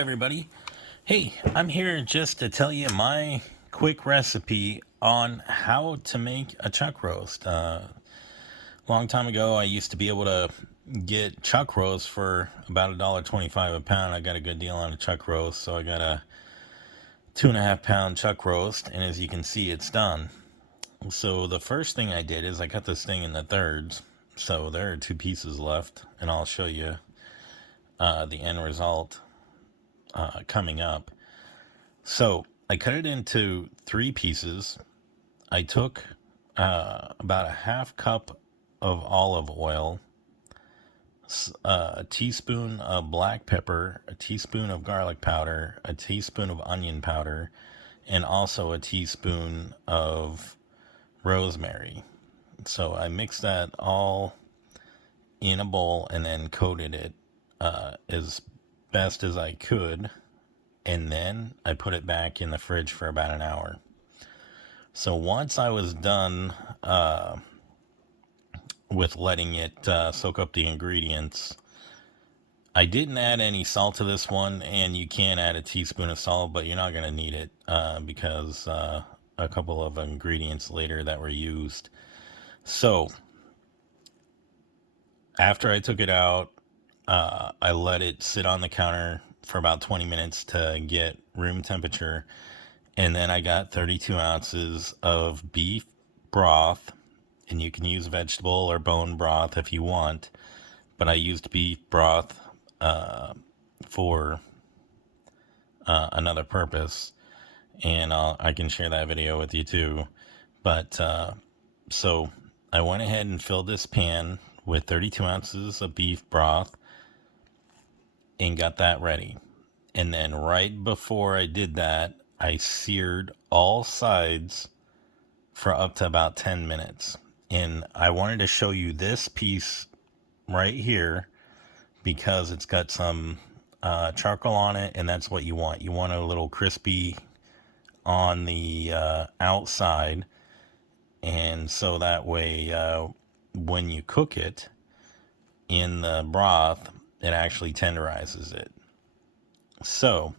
everybody. Hey, I'm here just to tell you my quick recipe on how to make a chuck roast. Long time ago, I used to be able to get chuck roast for about $1.25 a pound. I got a good deal on a chuck roast, so I got a 2.5 pound chuck roast, and as you can see, it's done. So the first thing I did is I cut this thing into thirds. So there are 2 pieces left, and I'll show you the end result coming up. So I cut it into 3 pieces. I took about a half cup of olive oil, a teaspoon of black pepper, a teaspoon of garlic powder, a teaspoon of onion powder, and also a teaspoon of rosemary. So I mixed that all in a bowl and then coated it as best as I could, and then I put it back in the fridge for about an hour. So once I was done with letting it soak up the ingredients, I didn't add any salt to this one, and you can add a teaspoon of salt, but you're not going to need it because a couple of ingredients later that were used. So after I took it out, I let it sit on the counter for about 20 minutes to get room temperature. And then I got 32 ounces of beef broth, and you can use vegetable or bone broth if you want. But I used beef broth for another purpose, and I can share that video with you too. But so I went ahead and filled this pan with 32 ounces of beef broth and got that ready. And then right before I did that, I seared all sides for up to about 10 minutes. And I wanted to show you this piece right here because it's got some charcoal on it, and that's what you want. You want a little crispy on the outside, and so that way when you cook it in the broth, it actually tenderizes it. So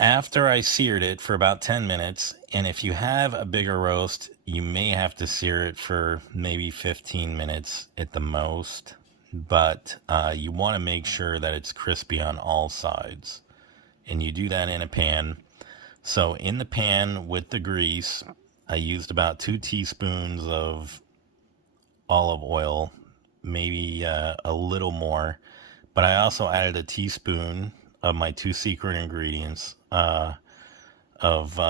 after I seared it for about 10 minutes, and if you have a bigger roast, you may have to sear it for maybe 15 minutes at the most, but you want to make sure that it's crispy on all sides, and you do that in a pan. So in the pan with the grease, I used about 2 teaspoons of olive oil, maybe a little more, but I also added a teaspoon of my 2 secret ingredients of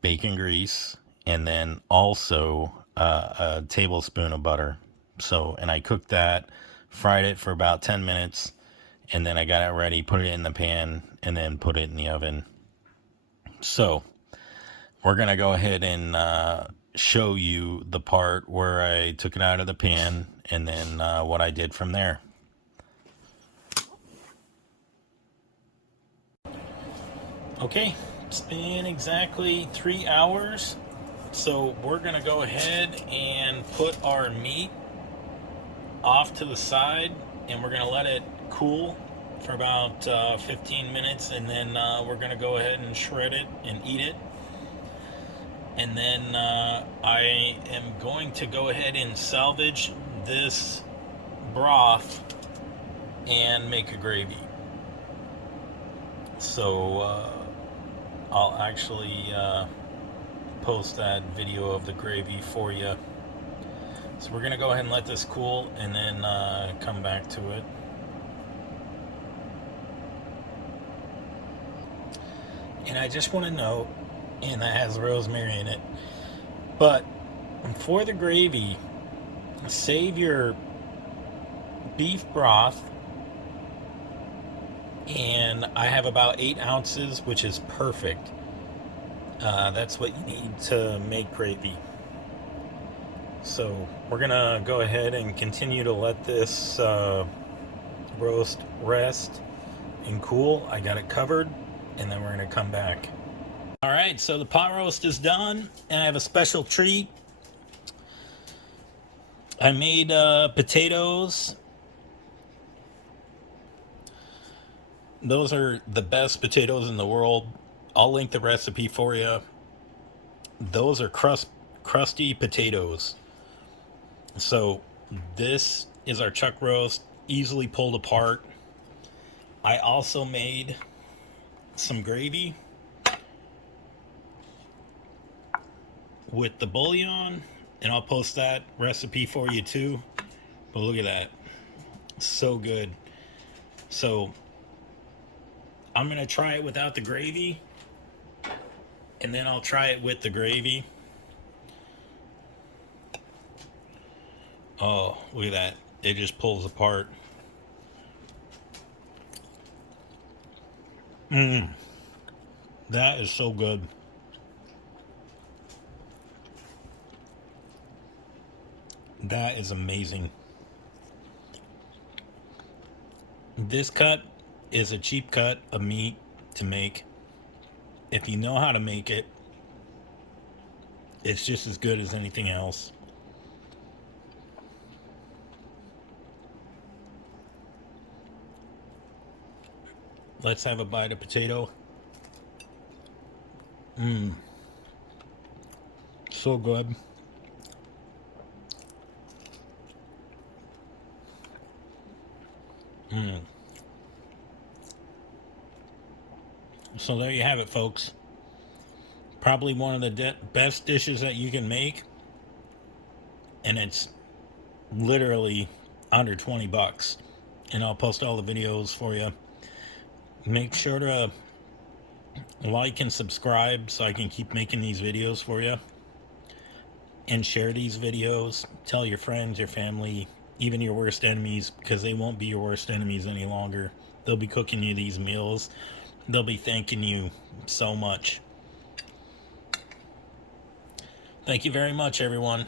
bacon grease, and then also a tablespoon of butter. So, and I cooked that, fried it for about 10 minutes, and then I got it ready, put it in the pan, and then put it in the oven. So we're going to go ahead and show you the part where I took it out of the pan, and then what I did from there. Okay, it's been exactly 3 hours, so we're going to go ahead and put our meat off to the side, and we're going to let it cool for about 15 minutes, and then we're going to go ahead and shred it and eat it. And then I am going to go ahead and salvage this broth and make a gravy. So I'll actually post that video of the gravy for you. So we're going to go ahead and let this cool and then come back to it. And I just want to note, and that has rosemary in it, but for the gravy, save your beef broth, and I have about 8 ounces, which is perfect. That's what you need to make gravy. So we're gonna go ahead and continue to let this roast rest and cool. I got it covered, and then we're gonna come back. All right, so the pot roast is done, and I have a special treat. I made potatoes Those are the best potatoes in the world. I'll link the recipe for you. Those are crusty potatoes. So this is our chuck roast, easily pulled apart. I also made some gravy with the bouillon, and I'll post that recipe for you too. But look at that. So good. So I'm going to try it without the gravy, and then I'll try it with the gravy. Oh, look at that. It just pulls apart. That is so good. That is amazing. This cut is a cheap cut of meat to make. If you know how to make it, it's just as good as anything else. Let's have a bite of potato. So good. So there you have it, folks. Probably one of the best dishes that you can make, and it's literally under 20 bucks. And I'll post all the videos for you. Make sure to like and subscribe so I can keep making these videos for you. And share these videos. Tell your friends, your family, even your worst enemies, because they won't be your worst enemies any longer. They'll be cooking you these meals. They'll be thanking you so much. Thank you very much, everyone.